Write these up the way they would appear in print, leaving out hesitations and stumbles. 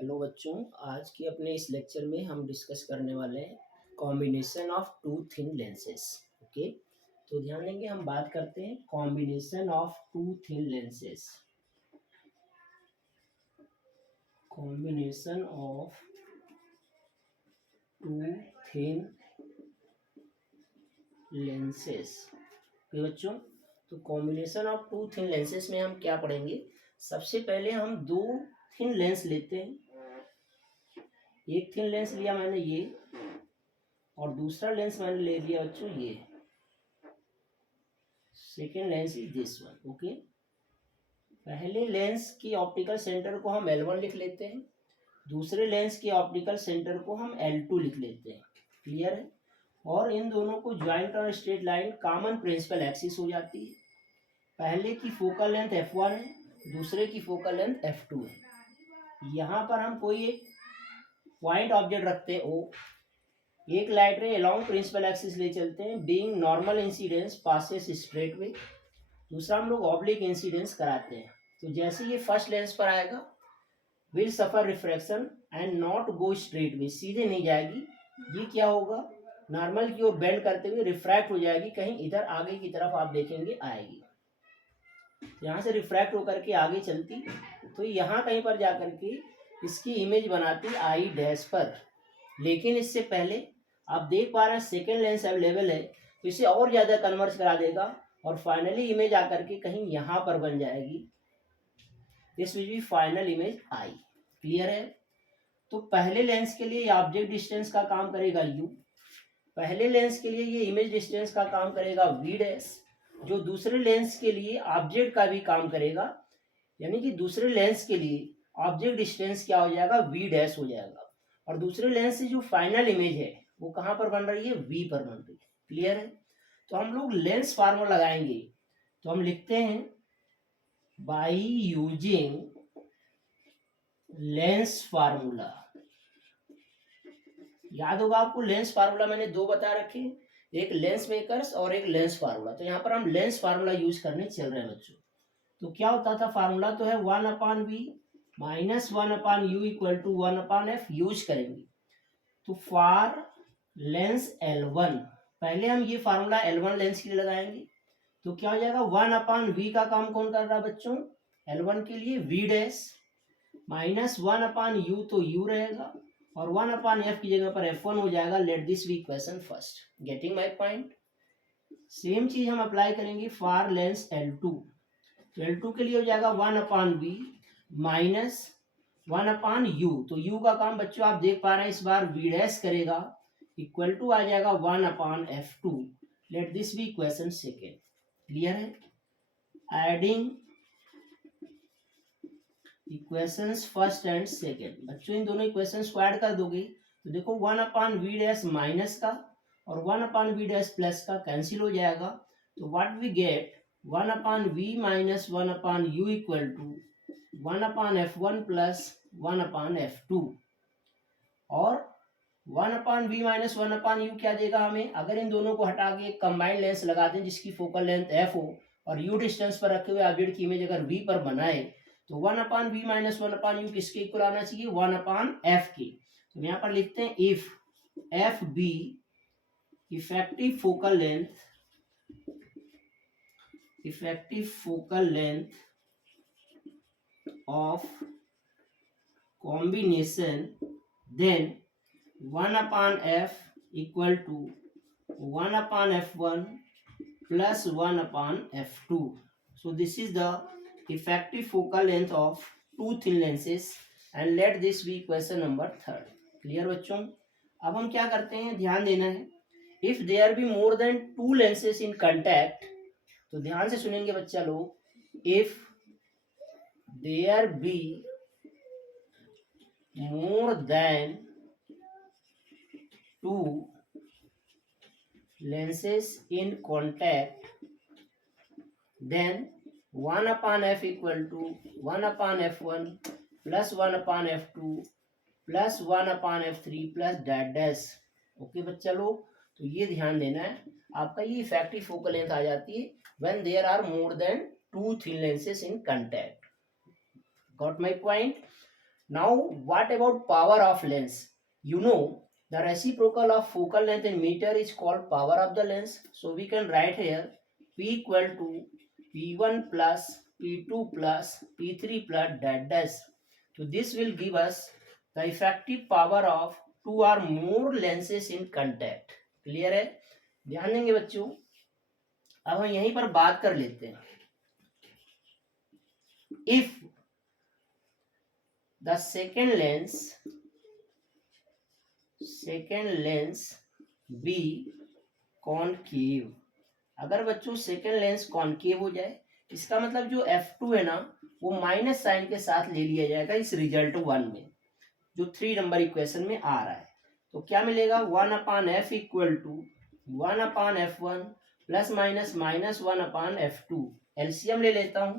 Hello बच्चों, आज के अपने इस लेक्चर में हम डिस्कस करने वाले हैं combination of two thin lenses. Okay, तो ध्यान देंगे, हम बात करते हैं combination of two thin lenses. Combination of two thin lenses. Okay बच्चों, तो combination of two thin lenses में हम क्या पढ़ेंगे। सबसे पहले हम दो थिन लेंस लेते हैं। एक थिन लेंस लिया मैंने ये, और दूसरा लेंस मैंने ले लिया बच्चों ये। Second lens is this one. Okay, पहले लेंस की ऑप्टिकल सेंटर को हम L1 लिख लेते हैं, दूसरे लेंस के ऑप्टिकल सेंटर को हम L2 लिख लेते हैं। क्लियर है। और इन दोनों को ज्वाइंट और straight line common principal axis हो जाती है। पहले की फोकल लेंथ F1 है, दूसरे की फोकल लेंथ F2 है। यहाँ पर हम कोई एक पॉइंट ऑब्जेक्ट रखते हैं O, एक लाइट रे अलोंग प्रिंसिपल एक्सिस ले चलते हैं, being normal incidence passes straight way. दूसरा हम लोग ऑब्लिक इंसिडेंस कराते हैं। तो जैसे ये फर्स्ट लेंस पर आएगा, will suffer refraction and not go straight way, सीधे नहीं जाएगी। ये क्या होगा, नॉर्मल की ओर बेंड करते हुए रिफ्रैक्ट हो जाएगी, कहीं इधर आगे की तरफ आप देखेंगे आएगी। यहाँ से रिफ्रैक्ट होकर के आगे चलती, तो यहाँ कहीं पर जाकर के इसकी इमेज बनाती आई डैश पर। लेकिन इससे पहले आप देख पा रहे हैं सेकेंड लेंस अवेलेबल है, तो इसे और ज़्यादा कन्वर्ज करा देगा और फाइनली इमेज आकर के कहीं यहाँ पर बन जाएगी। This will be final image I. Clear है। तो पहले लेंस के लिए ऑब्जेक्ट डिस्टेंस का काम करेगा u, पहले लेंस के लिए ये इमेज डिस्टेंस का काम करेगा v डैश, जो दूसरे लेंस के लिए ऑब्जेक्ट का भी काम करेगा। यानी कि दूसरे लेंस के लिए ऑब्जेक्ट डिस्टेंस क्या हो जाएगा, v डैश हो जाएगा। और दूसरे लेंस से जो फाइनल इमेज है वो कहाँ पर बन रही है, v पर बन रही है। क्लियर है। तो हम लोग लेंस फार्मूला लगाएंगे, तो हम लिखते हैं बाय यूजिंग लेंस फार्मूला। याद होगा आपको, लेंस फार्मूला मैंने दो बता रखे, एक लेंस मेकर्स और एक लेंस फार्मूला। तो यहाँ पर हम लेंस फार्मूला यूज करने चल रहे हैं बच्चों। तो क्या होता था, फार्मूला तो है 1/v minus 1/u equal to 1/f use करेंगे। तो फॉर लेंस L1, पहले हम ये फार्मूला L1 लेंस के लिए लगाएंगे। तो क्या हो जाएगा, 1/v का काम कौन कर रहा है बच्चों, L1 के लिए v डैश, माइनस 1/u तो u रहेगा, और 1/f की जगह पर F1 हो जाएगा। Let this be equation first. Getting my point. Same चीज हम अप्लाई करेंगे फॉर लेंस L2। तो L2 के लिए हो जाएगा 1/v माइनस 1/u। तो u का काम बच्चों आप देख पा रहे हैं, इस बार v डैश करेगा, इक्वल टू आ जाएगा 1/f2। Let this be equation second. Clear है। Adding equations first and second. बच्चों इन दोनों इक्वेशंस को ऐड कर दोगे तो देखो 1/v डैश माइनस का और 1/v डैश प्लस का कैंसिल हो जाएगा। तो what we get, 1/v minus 1/u equal to 1/f1 plus 1/f2। और 1/v माइनस 1/u क्या देगा हमें, अगर इन दोनों को हटा के एक कंबाइंड लेंस लगा दें जिसकी फोकल लेंथ f हो और u डिस्टेंस पर रखे हुए ऑब्जेक्ट की इमेज अगर v पर बनाए, तो 1/v माइनस 1/u किसके इक्वल आना चाहिए, 1/f के। तो यहाँ पर लिखते हैं if f be effective focal length of combination, then 1/f equal to 1/f1 plus 1/f2. So this is the effective focal length of two thin lenses and let this be question number third. Clear बच्चों। अब हम क्या करते हैं, ध्यान देना है। If there be more than two lenses in contact, तो ध्यान से सुनेंगे बच्चा लोग। If there be more than two lenses in contact, then 1/f equal to 1/f1 plus 1/f2 plus 1/f3 plus that dash. Okay बच्चा लोग, तो ये ध्यान देना है, आपका ये इफेक्टिव फोकल लेंथ आ जाती है when there are more than two thin lenses in contact. Got my point. Now what about power of lens? You know the reciprocal of focal length in meter is called power of the lens. So we can write here P equal to P1 plus P2 plus P3 plus dash dash. So this will give us the effective power of two or more lenses in contact. Clear है? ध्यान देंगे बच्चों. अब हम यहीं पर बात कर लेते हैं. If the second lens be concave, अगर बच्चों सेकेंड लेंस कॉन्केव हो जाए, इसका मतलब जो F2 है ना वो माइनस साइन के साथ ले लिया जाएगा इस रिजल्ट 1 में, जो 3 नंबर इक्वेशन में आ रहा है. तो क्या मिलेगा 1/f equal to 1/f1 plus minus minus 1/f2. LCM ले लेता हूं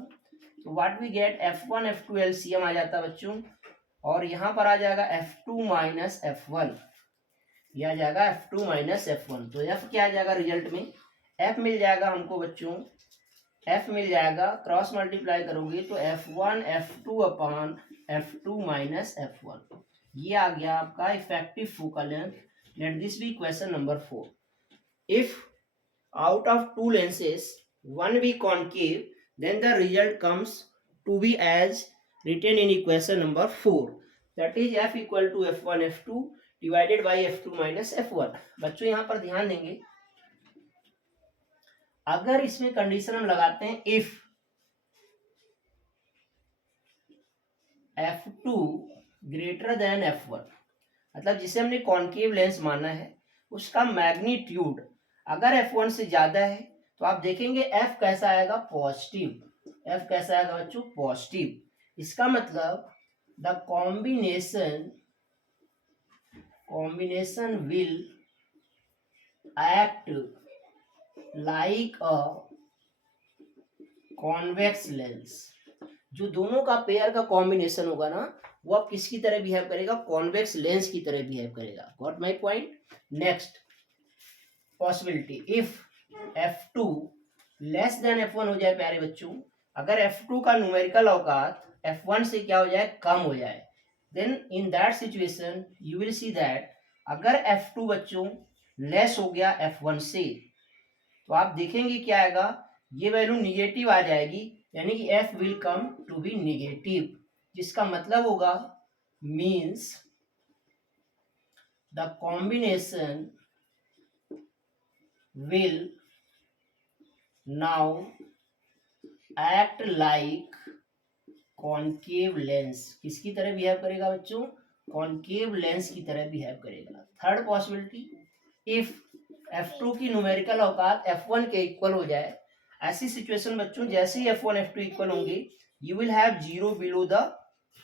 तो what we get F1 F2 LCM आ जाता बच्चों, और यहां पर आ जाएगा F2 माइनस F1, यह आ जाएगा F2 माइनस F1. तो F क्या आ जाएगा रिजल्ट में, F मिल जाएगा हमको बच्चों, F मिल जाएगा, क्रॉस मल्टीप्लाई करोगे तो F1 F2 upon F2 minus F1. ये आ गया आपका effective focal length. Let this be question number 4. If out of two lenses one be concave then the result comes to be as written in equation number 4, that is F equal to F1 F2 divided by F2 minus F1. बच्चों यहाँ पर ध्यान देंगे, अगर इसमें condition हम लगाते हैं if F2 greater than F1, मतलब जिसे हमने कॉन्केव लेंस माना है उसका मैग्नीट्यूड अगर F1 से ज्यादा है तो आप देखेंगे F कैसा आएगा, पॉजिटिव. F कैसा आएगा बच्चों, पॉजिटिव. इसका मतलब the combination will act like a convex lens. जो दोनों का पेयर का कॉम्बिनेशन होगा ना वो अब किसकी तरह बिहेव करेगा, कॉन्वेक्स लेंस की तरह बिहेव करेगा. Got my point. Next possibility, if F2 less than F1 हो जाए प्यारे बच्चों, अगर F2 का न्यूमेरिकल औकात F1 से क्या हो जाए, कम हो जाए, then in that situation you will see that अगर F2 बच्चों लेस हो गया F1 से तो आप देखेंगे क्या आएगा, ये वैल्यू निगेटिव आ जाएगी, यानी कि F will come to be negative, जिसका मतलब होगा means the combination will now act like concave lens. किसकी तरह बिहेव करेगा बच्चों, कॉन्केव लेंस की तरह बिहेव करेगा. थर्ड पॉसिबिलिटी, इफ F2 की न्यूमेरिकल औकात F1 के इक्वल हो जाए, ऐसी सिचुएशन बच्चों जैसे ही F1 F2 इक्वल होंगे you will have zero below the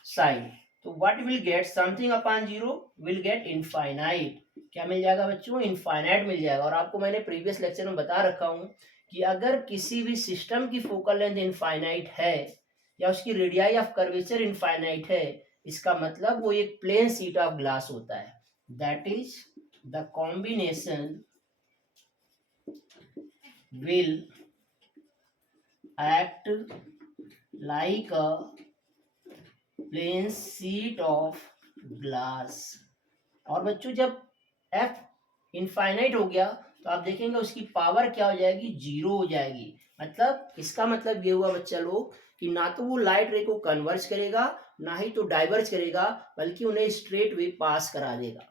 sign. तो what will get, something upon zero will get infinite. क्या मिल जाएगा बच्चों, इनफाइनाइट मिल जाएगा. और आपको मैंने प्रीवियस लेक्चर में बता रखा हूं कि अगर किसी भी सिस्टम की फोकल लेंथ इनफाइनाइट है या उसकी रेडियाई ऑफ कर्वेचर इनफाइनाइट है, इसका मतलब वो एक प्लेन शीट ऑफ ग्लास होता है. That is the combination will act like a plane sheet of glass. और बच्चों जब F इनफाइनाइट हो गया तो आप देखेंगे उसकी पावर क्या हो जाएगी, जीरो हो जाएगी. मतलब इसका मतलब ये हुआ बच्चा लोग कि ना तो वो लाइट रे को कन्वर्ज करेगा ना ही तो डाइवर्ज करेगा, बल्कि उन्हें स्ट्रेट वे पास करा देगा.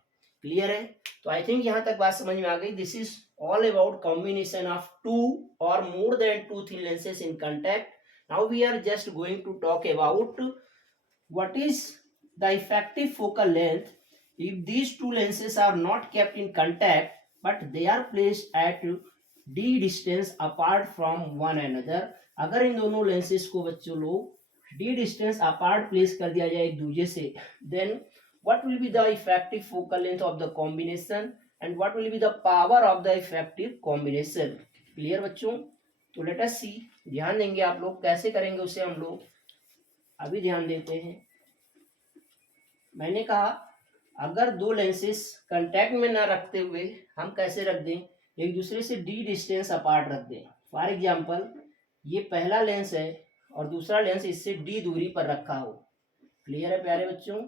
क्लियर है? तो आई थिंक यहाँ तक बात समझ में आ गई. This is all about combination of two और more than two thin lenses in contact. Now we are just going to talk about what is the effective focal length if these two lenses are not kept in contact but they are placed at d distance apart from one another. अगर इन दोनों lenses को बच्चों लोग d distance apart place कर दिया जाए एक दूसरे से, then what will be the effective focal length of the combination and what will be the power of the effective combination. Clear बच्चों? तो let us see, ध्यान देंगे आप लोग कैसे करेंगे उसे हम लोग अभी ध्यान देते हैं. मैंने कहा अगर दो लेंसेस कांटेक्ट में ना रखते हुए हम कैसे रख दें, एक दूसरे से डी डिस्टेंस अपार्ट रख दें. फॉर एग्जांपल ये पहला लेंस है और दूसरा लेंस इससे डी दूरी पर रखा हो, क्लियर है प्यारे बच्चों?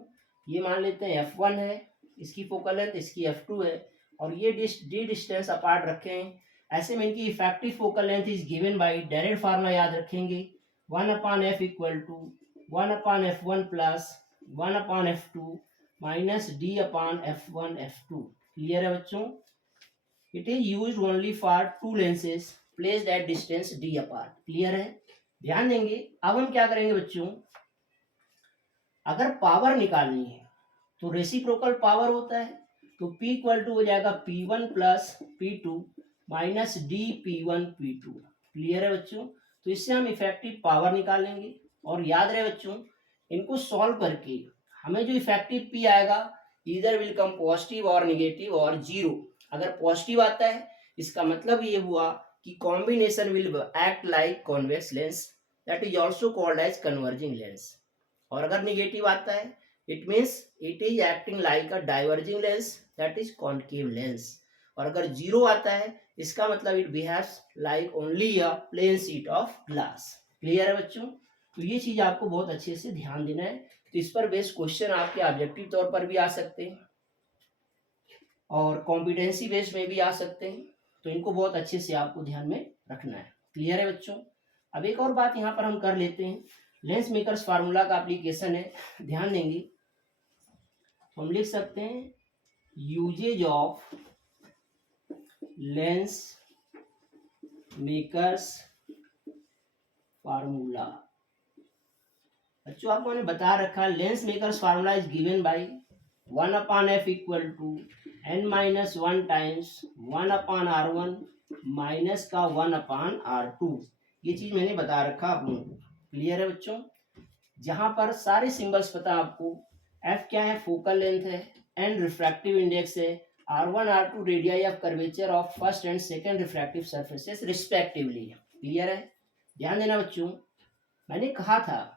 ये मान लेते हैं F1 है इसकी फोकल लेंथ, इसकी F2 है, और ये डी डिस्टेंस अपार्ट रखे हैं। ऐसे में इनकी effective focal length is given by direct formula याद रखेंगे 1/f equal to 1/f1 plus 1/f2 minus d/f1/f2। Clear है बच्चों? It is used only for two lenses placed at distance d अपार्ट। क्लियर है? ध्यान देंगे। अब हम क्या करेंगे बच्चों, अगर पावर निकालनी है तो रेसिप्रोकल पावर होता है, तो P इक्वल टू हो जाएगा P1 plus P2 minus dP1 P2। Clear है बच्चों? तो इससे हम इफेक्टिव पावर निकालेंगे। और याद रहे बच्चों, इनको सॉल्व करके हमें जो इफेक्टिव P आएगा इधर विल कम पॉजिटिव और निगेटिव और जीरो। अगर पॉजिटिव आता है इसका मतलब ये हुआ कि combination will act like convex lens, that is also called as converging lens. और अगर निगेटिव आता है it means it is acting like a diverging lens, that is concave lens. और अगर जीरो आता है इसका मतलब it behaves like only a plane sheet of glass. Clear है बच्चों? तो ये चीज आपको बहुत अच्छे से ध्यान देना है। तो इस पर बेस्ड क्वेश्चन आपके ऑब्जेक्टिव तौर पर भी आ सकते हैं और कॉम्पिटेंसी बेस्ड में भी आ सकते हैं, तो इनको बहुत अच्छे से आपको ध्यान में रखना है। क्लियर है बच्चों? अब एक और बात यहाँ पर हम कर लेते हैं, लेंस मेकर्स फार्मूला का एप्लीकेशन है, ध्यान देंगे। तो हम लिख सकते हैं uses of lens makers formula. बच्चों आपको मैंने बता रखा है lens makers formula is given by 1/f equal to n-1 times 1/r1 minus का 1/r2। ये चीज मैंने बता रखा आप लोगों को। क्लियर है बच्चों? जहां पर सारे सिंबल्स पता आपको, f क्या है फोकल लेंथ है, n रिफ्रैक्टिव इंडेक्स है, r1 r2 radii of curvature of first and second refractive surfaces respectively. Clear है? ध्यान देना बच्चों, मैंने कहा था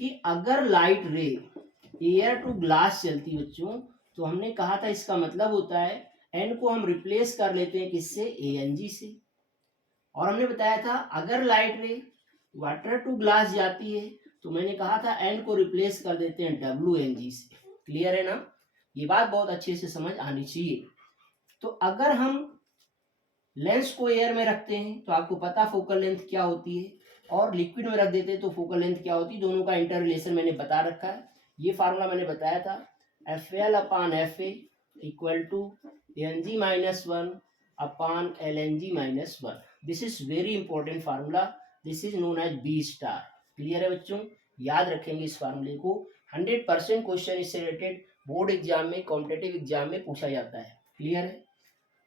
कि अगर लाइट रे एयर टू ग्लास चलती बच्चों, तो हमने कहा था इसका मतलब होता है एन को हम रिप्लेस कर लेते हैं किससे, ANG से। और हमने बताया था अगर लाइट रे वाटर टू ग्लास जाती है तो मैंने कहा था एन को रिप्लेस कर देते हैं WNG से। क्लियर है ना? ये बात बहुत अच्छे से समझ आनी चाहिए। तो अगर हम लेंस को एयर में रखते हैं तो आपको पता फोकल लेंथ क्या होती है, और लिक्विड में रख देते हैं तो फोकल लेंथ क्या होती है, दोनों का इंटर रिलेशन मैंने बता रखा है। ये फार्मूला मैंने बताया था FL/FA equal to ANG-1 upon LNG-1। This is very important formula, this is known as B star. Clear है बच्चों? याद रखेंगे इस फार्मूले को, 100% क्वेश्चन इससे रिलेटेड बोर्ड एग्जाम में, कॉम्पिटेटिव एग्जाम में पूछा जाता है। क्लियर है?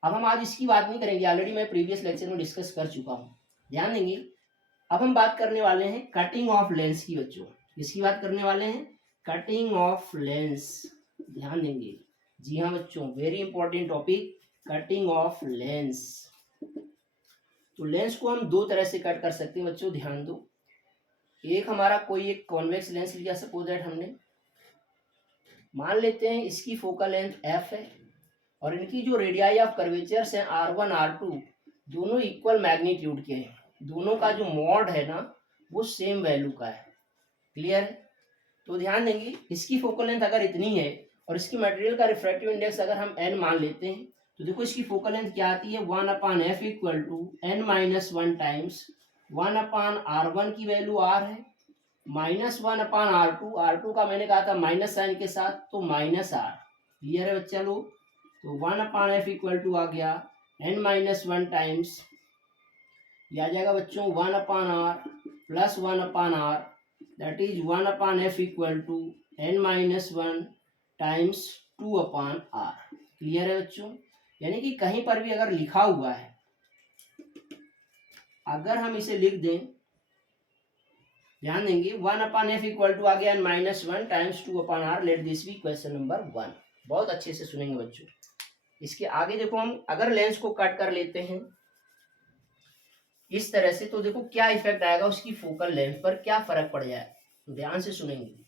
अब हम आज इसकी बात नहीं करेंगे, ऑलरेडी मैं प्रीवियस लेक्चर में डिस्कस कर चुका हूँ। ध्यान देंगे। अब हम बात करने वाले हैं कटिंग ऑफ लेंस की बच्चों। किसकी बात करने वाले हैं? Cutting of lens. ध्यान देंगे। जी हाँ बच्चों, very important topic, cutting of lens. तो लेंस को हम दो तरह से कट कर सकते हैं बच्चों, ध्यान दो। एक हमारा कोई एक कॉन्वेक्स लेंस लिया, सपोज दैट हमने मान लेते हैं इसकी फोकल लेंथ f है और इनकी जो रेडियाई ऑफ कर्वेचर्स हैं R1 R2 दोनों इक्वल मैग्नीट्यूड के हैं, दोनों का जो मॉड है ना वो सेम वैल्यू का है। क्लियर है? तो ध्यान देंगे, इसकी फोकल लेंथ अगर इतनी है और इसकी मटेरियल का रिफ्रैक्टिव इंडेक्स अगर हम n मान लेते हैं तो देखो इसकी फोकल लेंथ क्या आती है 1/f equal to n-1 times 1/r1 की वैल्यू r है माइनस 1/r2, r2 का मैंने कहा था माइनस साइन के साथ तो माइनस r। क्लियर है बच्चा लोग? तो 1/f इक्वल टू आ गया n-1 टाइम्स, यह आ जाएगा बच्चों 1/r plus 1/r, that is 1/f equal to n-1 times 2/r। Clear है बच्चों? यानी कि कहीं पर भी अगर लिखा हुआ है, अगर हम इसे लिख दें, ध्यान देंगे 1/f इक्वल टू आ गया n-1 times 2/r, let this be question number 1। बहुत अच्छे से सुनेंगे बच्चों। इसके आगे देखो, हम अगर लेंस को कट कर लेते हैं इस तरह से तो देखो क्या इफेक्ट आएगा उसकी फोकल लेंथ पर, क्या फर्क पड़ जाए, ध्यान से सुनेंगे।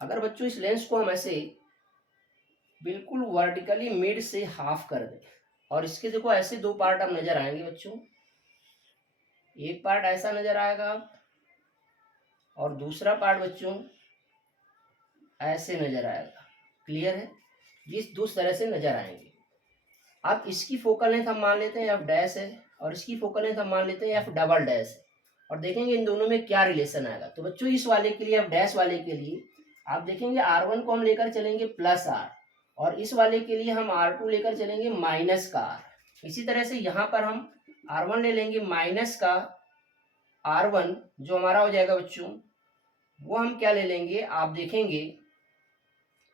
अगर बच्चों इस लेंस को हम ऐसे बिल्कुल वर्टिकली मिड से हाफ कर दें। और इसके देखो ऐसे दो पार्ट अब नजर आएंगे बच्चों, एक पार्ट ऐसा नजर आएगा और दूसरा पार्ट बच्चों ऐसे नजर आएगा। क्लियर है? जिस दूसरी तरह से नजर आएंगे। अब इसकी फोकल लेंथ हम मान लेते हैं एफ डैश है और इसकी फोकल लेंथ हम मान लेते हैं एफ डबल डैश है, और देखेंगे इन दोनों में क्या रिलेशन आएगा। तो बच्चों इस वाले के लिए, एफ डैश वाले के लिए आप देखेंगे R1 को हम लेकर चलेंगे प्लस R, और इस वाले के लिए हम R2 लेकर चलेंगे माइनस का R। इसी तरह से यहाँ पर हम R1 ले लेंगे माइनस का R1, जो हमारा हो जाएगा बच्चों वो हम क्या ले लेंगे, आप देखेंगे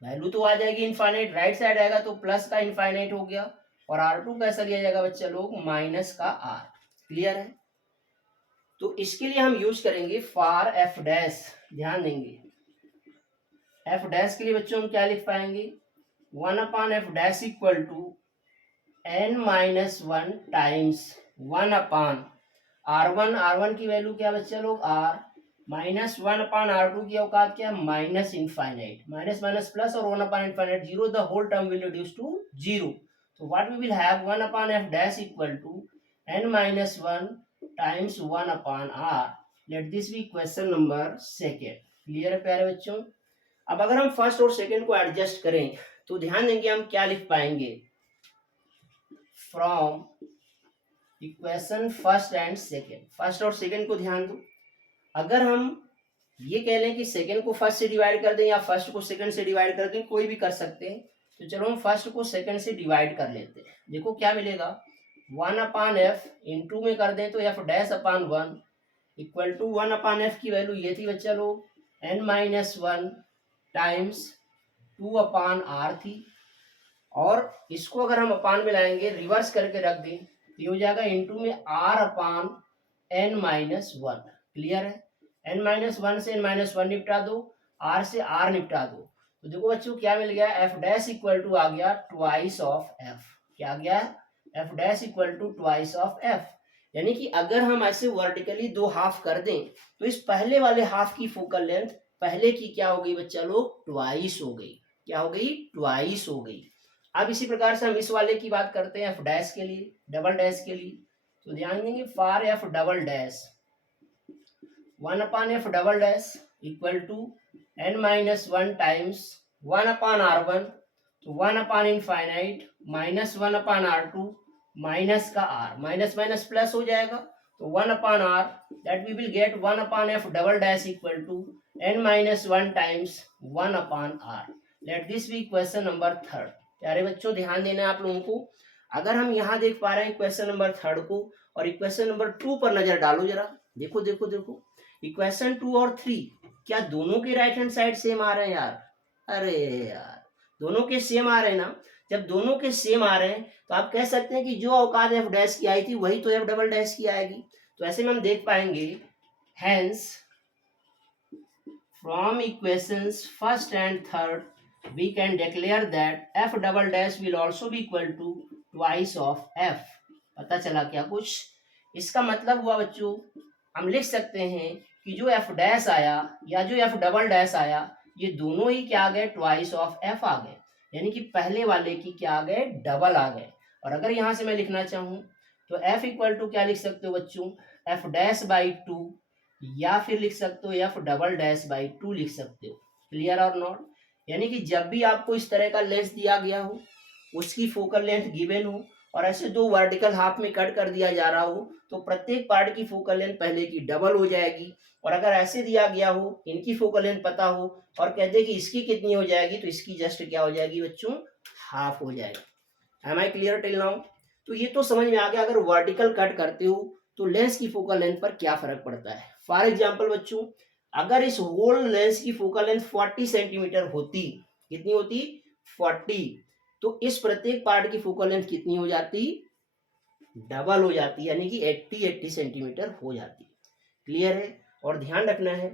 वैल्यू तो आ जाएगी इनफाइनाइट, राइट साइड आएगा तो प्लस का इनफाइनाइट हो गया, और R2 कैसा लिया जाएगा बच्चा लोग, माइनस का R। क्लियर है? तो इसके लिए हम यूज करेंगे फॉर एफ डैश। ध्यान देंगे एफ डैश के लिए बच्चों हम क्या लिख पाएंगे, 1 f dash equal to n-1 times 1 R1 की वैल्यू क्या बच्चा लोग, R, -1/R2 की औकात क्या, minus infinite, minus minus plus और 1/इनफाइनाइट 0, the whole term will reduce to 0। तो what we will have 1/f dash equal to n-1 times 1/R। Let this be question number second. Clear है प्यारे बच्चों? अब अगर हम फर्स्ट और सेकेंड को एडजस्ट करें तो ध्यान देंगे हम क्या लिख पाएंगे, from equation first and second. First और सेकेंड को ध्यान दो, अगर हम ये कह लें कि सेकेंड को फर्स्ट से डिवाइड कर दें या फर्स्ट को सेकेंड से डिवाइड कर दें, कोई भी कर सकते हैं, तो चलो हम फर्स्ट को सेकेंड से डिवाइड कर लेते हैं। देखो क्या मिलेगा, 1/f इंटू में कर दें तो f dash upon 1 equal to 1/f की वैल्यू ये थी बच्चा लोग n-1 टाइम्स 2/r थी, और इसको अगर हम अपान में लाएंगे रिवर्स करके रख दें तो ये हो जाएगा इंटू में r/n-1। क्लियर है? n-1 से n-1 निपटा दो, r से r निपटा दो, तो देखो बच्चों क्या मिल गया, f डैश इक्वल टू आ गया ट्वाइस ऑफ f। क्या आ गया, f dash equal to twice of f। यानी कि अगर हम ऐसे वर्टिकली दो हाफ कर दें तो इस पहले वाले हाफ की फोकल लेंथ पहले की क्या हो गई बच्चा लोग, ट्वाइस हो गई। क्या हो गई, ट्वाइस हो गई। अब इसी प्रकार से हम इस वाले की बात करते हैं एफ डैश के लिए, डबल डैश के लिए। तो ध्यान देंगे for f double dash 1/f double dash equal to n-1 times 1/r1, तो 1/इनफाइनाइट -1/r2 माइनस का r, माइनस माइनस प्लस हो जाएगा तो 1/r, that we will get 1/f double dash equal to n-1 times 1/r। Let this be question number third. प्यारे बच्चों ध्यान देना आप लोगों को, अगर हम यहाँ देख पा रहे हैं क्वेश्चन नंबर थर्ड को, और इक्वेशन नंबर 2 पर नजर डालो जरा, देखो देखो देखो इक्वेशन 2 और 3 क्या दोनों के राइट हैंड साइड सेम आ रहे हैं यार? अरे यार दोनों के सेम आ रहे हैं ना। जब दोनों के सेम आ रहे हैं तो आप कह सकते हैं कि जो औकात एफ डैश की आई थी वही तो एफ डबल डैश की आएगी। तो ऐसे में हम देख पाएंगे hence from equations first and third we can declare that f double dash will also be equal to twice of f। पता चला क्या कुछ? इसका मतलब हुआ बच्चों हम लिख सकते हैं कि जो f डैश आया या जो f डबल डैश आया ये दोनों ही क्या आ गए, ट्वाइस ऑफ f आ गए। यानी कि पहले वाले की क्या आ गए, डबल आ गए। और अगर यहां से मैं लिखना चाहूं तो f इक्वल टू क्या लिख सकते हो बच्चों, f डैश बाई 2, या फिर लिख सकते हो f डबल डैश बाई 2 लिख सकते हो। क्लियर और नॉट? यानी कि जब भी आपको इस तरह का लेंस दिया गया हो, उसकी फोकल लेंथ गिवन हो और ऐसे दो वर्टिकल हाफ में कट कर दिया जा रहा हो, तो प्रत्येक पार्ट की फोकल लेंथ पहले की डबल हो जाएगी। और अगर ऐसे दिया गया हो, इनकी फोकल लेंथ पता हो और कहते कि इसकी कितनी हो जाएगी, तो इसकी जस्ट क्या हो जाएगी बच्चों, हाफ हो जाएगी। Am I clear till now? तो ये तो समझ में आ गया अगर वर्टिकल कट करते हो तो लेंस की फोकल लेंथ पर क्या फर्क पड़ता है। फॉर एग्जाम्पल बच्चों अगर इस होल लेंस की फोकल लेंथ 40 सेंटीमीटर होती, कितनी होती, 40, तो इस प्रत्येक पार्ट की फोकल लेंथ कितनी हो जाती, डबल हो जाती, यानी कि 80 सेंटीमीटर हो जाती। क्लियर है? और ध्यान रखना है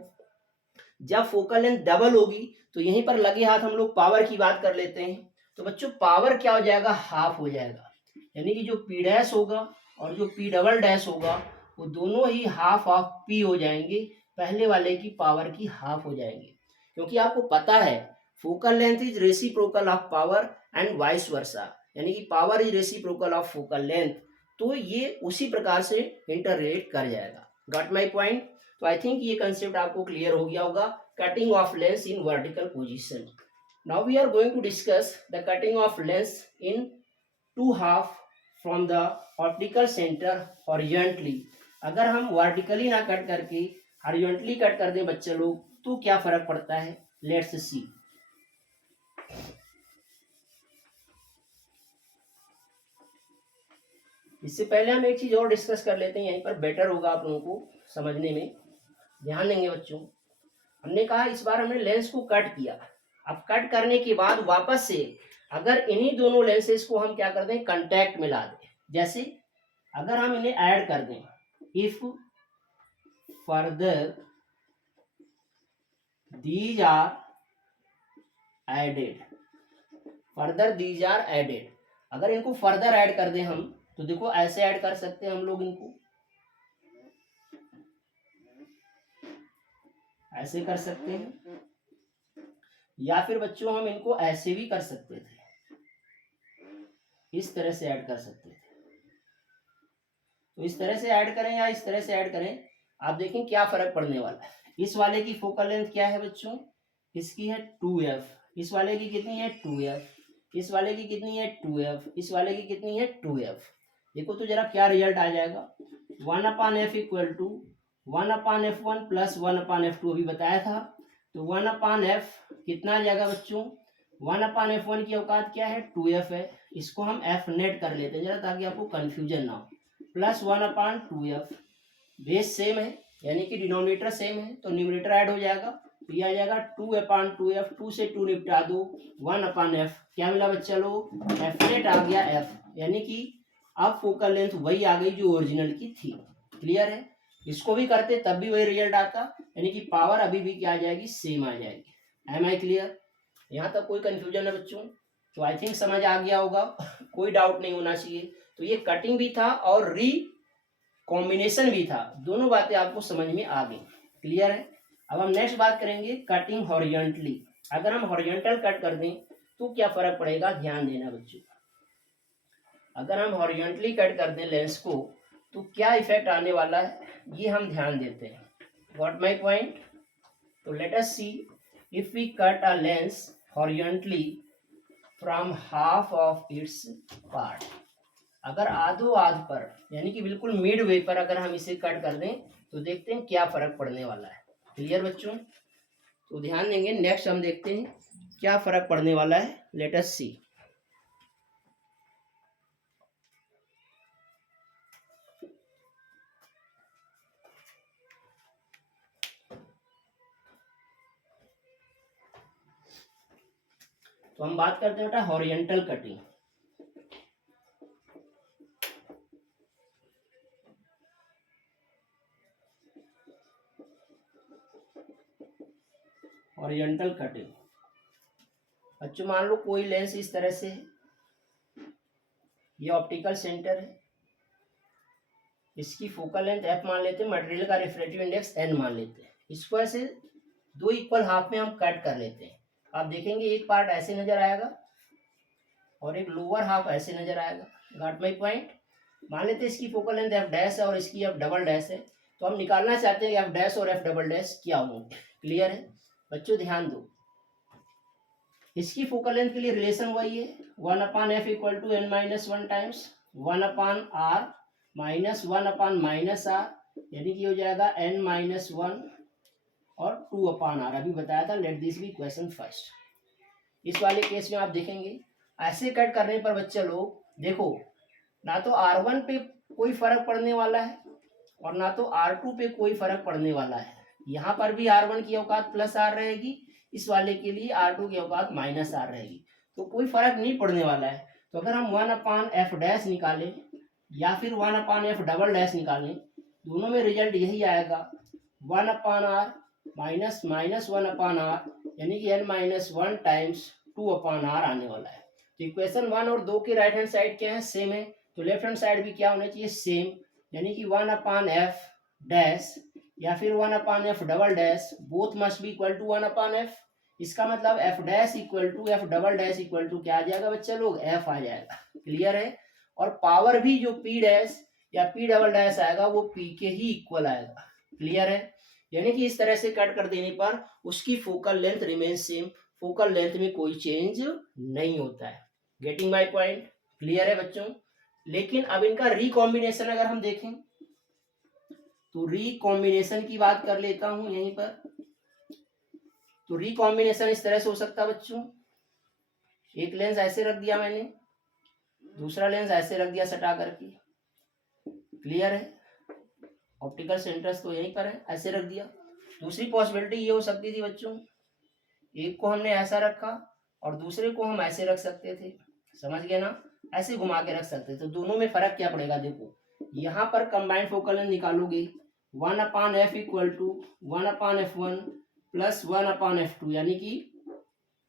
जब फोकल लेंथ डबल होगी तो यहीं पर लगे हाथ हम लोग पावर की बात कर लेते हैं। तो बच्चों पावर क्या हो जाएगा, हाफ हो जाएगा। यानी कि जो पी डैश होगा और जो पी डबल डैश होगा वो दोनों ही हाफ ऑफ पी हो जाएंगे, पहले वाले की पावर की हाफ हो जाएंगे। क्योंकि आपको पता है focal length is reciprocal of power, and vice versa, यानी कि power is reciprocal of focal length, तो ये उसी प्रकार से इंटररेट कर जाएगा। Got my point? तो आई थिंक ये कंसेप्ट आपको क्लियर हो गया होगा, cutting of lens in vertical position. Now we are going to discuss the cutting of lens into half from the optical centre horizontally. अगर हम vertically ना cut करके हॉरिजॉन्टली कट कर दें बच्चे लोग, तो क्या फर्क पड़ता है, लेट्स सी। इससे पहले हम एक चीज और डिस्कस कर लेते हैं, यहीं पर बेटर होगा आप लोगों को समझने में, ध्यान देंगे बच्चों। हमने कहा इस बार हमने लेंस को कट किया, अब कट करने के बाद वापस से अगर इन्हीं दोनों लेंसेज को हम क्या कर दें, कांटेक्ट में ला दें, जैसे अगर हम इन्हें ऐड कर दें, if further these are added, further these are added, अगर इनको फर्दर ऐड कर दें हम, तो देखो ऐसे ऐड कर सकते हैं हम लोग, इनको ऐसे कर सकते हैं, या फिर बच्चों हम इनको ऐसे भी कर सकते थे, इस तरह से ऐड कर सकते थे। तो इस तरह से ऐड करें या इस तरह से ऐड करें, आप देखें क्या फर्क पड़ने वाला है। इस वाले की फोकल लेंथ क्या है बच्चों, इसकी है 2f, इस वाले की कितनी है 2f, इस वाले की कितनी है 2f, इस वाले की कितनी है 2f। देखो तो जरा क्या रिजल्ट आ जाएगा, 1/f equal to 1/f1 plus 1/f2 अभी बताया था, तो 1/f कितना आ जाएगा बच्चों, 1/f1 की औकात क्या है 2f है, इसको हम f नेट कर लेते हैं जरा ताकि आपको कंफ्यूजन ना हो, प्लस 1/2f, बेस सेम है यानी कि डिनोमिनेटर सेम है, तो न्यूमरेटर ऐड हो जाएगा, तो ये आ जाएगा 2/2f, 2 से 2 निपटा दो, 1/f, क्या मिला बच्चा लोग, f नेट आ गया f, यानी कि अब फोकल लेंथ वही आ गई जो ओरिजिनल की थी। क्लियर है? इसको भी करते तब भी वही रिजल्ट आता, यानी कि पावर अभी भी क्या आ जाएगी, सेम आ जाएगी। Am I clear? यहाँ तक कोई कंफ्यूजन है बच्चों? तो आई थिंक समझ आ गया होगा कोई डाउट नहीं होना चाहिए। तो ये कटिंग भी था और री कॉम्बिनेशन भी था, दोनों बातें आपको समझ में आ गई। क्लियर है? अब हम नेक्स्ट बात करेंगे कटिंग हॉरिजॉन्टली। अगर हम हॉरिजॉन्टल कट कर दें तो क्या फर्क पड़ेगा, ध्यान देना बच्चों। अगर हम हॉरिजॉन्टली कट कर दें लेंस को तो क्या इफेक्ट आने वाला है, ये हम ध्यान देते हैं। Got my point? तो let us see, if we cut a lens horizontally from half of its part, अगर आधो आध पर यानी कि बिल्कुल मिड वे पर अगर हम इसे कट कर दें तो देखते हैं क्या फर्क पड़ने वाला है। क्लियर बच्चों? तो ध्यान देंगे, नेक्स्ट हम देखते हैं क्या फर्क पड़ने वाला है, लेट अस सी। तो हम बात करते हैं बेटा हॉरिजॉन्टल कटिंग। हॉरिजॉन्टल कटिंग, बच्चों मान लो कोई लेंस इस तरह से है, ये ऑप्टिकल सेंटर है, इसकी फोकल लेंथ f मान लेते हैं, मटेरियल का रिफ्रैक्टिव इंडेक्स n मान लेते हैं, इसको ऐसे दो इक्वल हाफ में हम कट कर लेते हैं। आप देखेंगे एक पार्ट ऐसे नजर आएगा और एक लोअर हाफ ऐसे नजर आएगा। Got my point? मान लेते हैं इसकी फोकल लेंथ f डैश है और इसकी f डबल डैश है, तो हम निकालना चाहते हैं कि f डैश और f डबल डैश क्या होंगे। क्लियर है बच्चों? ध्यान दो, इसकी फोकल लेंथ के लिए रिलेशन वही है, 1/f equal to n-1 times 1/r minus 1/-r, यानी कि हो जाएगा n-1 और 2/r, अभी बताया था। Let this be question first. इस वाले केस में आप देखेंगे ऐसे कट करने पर बच्चे लोग देखो, ना तो r1 पे कोई फर्क पड़ने वाला है और ना तो r2 पे कोई फर्क पड़ने वाला है। यहाँ पर भी r1 की औकात प्लस r रहेगी, इस वाले के लिए r2 की औकात माइनस r रहेगी, तो कोई फर्क नहीं पड़ने वाला है। तो अगर हम 1/f डैश निकालें या फिर 1/f डबल डैश निकालें, दोनों में रिजल्ट यही आएगा, 1/r माइनस 1/r, यानी कि n-1 टाइम्स 2/r आने वाला है। तो इक्वेशन 1 और 2 के राइट हैंड साइड क्या है, सेम है, तो लेफ्ट हैंड साइड भी क्या होना चाहिए, सेम, यानी कि 1/f डैश या फिर 1/f double dash both must be equal to 1/f, इसका मतलब f dash equal to f double dash equal to क्या आ जाएगा बच्चा लोग, एफ आ जाएगा। क्लियर है। और पावर भी जो पी डैश या पी डबल डैश आएगा वो पी के ही इक्वल आएगा। क्लियर है। यानी कि इस तरह से कट कर देने पर उसकी focal length remain same, focal length में कोई चेंज नहीं होता है। Getting my point. क्लियर है बच्चों। लेकिन अब इनका रिकॉम्बिनेशन अगर हम देखें तो रिकॉम्बिनेशन की बात कर लेता हूं यहीं पर। तो रिकॉम्बिनेशन इस तरह से हो सकता है बच्चों, एक लेंस ऐसे रख दिया मैंने, दूसरा लेंस ऐसे रख दिया सटा करके। क्लियर है। ऑप्टिकल सेंटर्स तो यहीं पर है, ऐसे रख दिया। दूसरी पॉसिबिलिटी ये हो सकती थी बच्चों, एक को हमने ऐसा रखा और दूसरे को हम ऐसे रख सकते थे, समझ गए ना, ऐसे घुमा के रख सकते थे। तो दोनों में फर्क क्या पड़ेगा, देखो यहाँ पर कंबाइंड फोकल लेंथ निकालोगे 1/f equal to 1/f1 plus 1/f2, यानी कि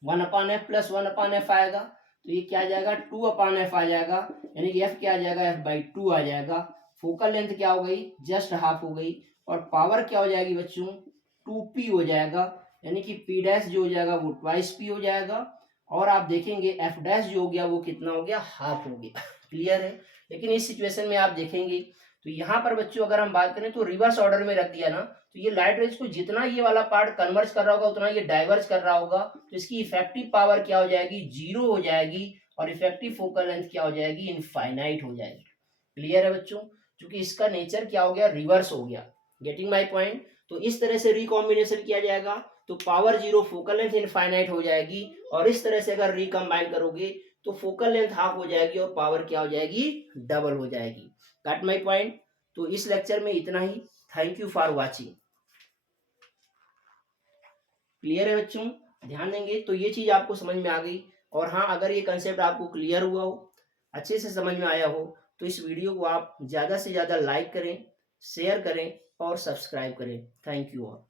1/f प्लस 1/f आएगा। तो ये क्या आ जाएगा, 2/f आ जाएगा, यानी कि f क्या आ जाएगा, f/2 आ जाएगा। फोकल लेंथ क्या हो गई, जस्ट हाफ हो गई। और पावर क्या हो जाएगी बच्चों, 2p हो जाएगा, यानी कि p डैश जो हो जाएगा वो ट्वाइस p हो जाएगा। और आप देखेंगे f डैश जो हो गया वो कितना हो गया, हाफ हो गया। क्लियर है। लेकिन इस सिचुएशन में आप देखेंगे तो यहाँ पर बच्चों अगर हम बात करें तो रिवर्स ऑर्डर में रख दिया ना, तो ये लाइट रेज को जितना ये वाला पार्ट कन्वर्ज कर रहा होगा उतना ये डाइवर्ज कर रहा होगा। तो इसकी इफेक्टिव पावर क्या हो जाएगी, 0 हो जाएगी। और इफेक्टिव फोकल लेंथ क्या हो जाएगी, इनफाइनाइट हो जाएगी। क्लियर है बच्चों, क्योंकि इसका नेचर क्या हो गया, रिवर्स हो गया। Getting my point. तो इस तरह से रिकॉम्बिनेशन किया जाएगा तो पावर 0, फोकल लेंथ इनफाइनाइट हो जाएगी। और इस तरह से अगर रिकम्बाइन करोगे तो फोकल लेंथ हाफ हो जाएगी और पावर क्या हो जाएगी, डबल हो जाएगी। Got my point. तो इस लेक्चर में इतना ही। Thank you for watching. Clear है बच्चों, ध्यान देंगे तो ये चीज आपको समझ में आ गई। और हाँ, अगर ये कंसेप्ट आपको क्लियर हुआ हो, अच्छे से समझ में आया हो, तो इस वीडियो को आप ज्यादा से ज्यादा लाइक करें, शेयर करें और सब्सक्राइब करें। Thank you all.